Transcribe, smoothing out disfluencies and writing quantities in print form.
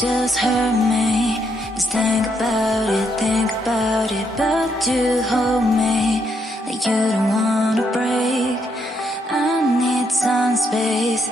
just hurt me. Just think about it, but you hold me like you don't wanna break. I need some space,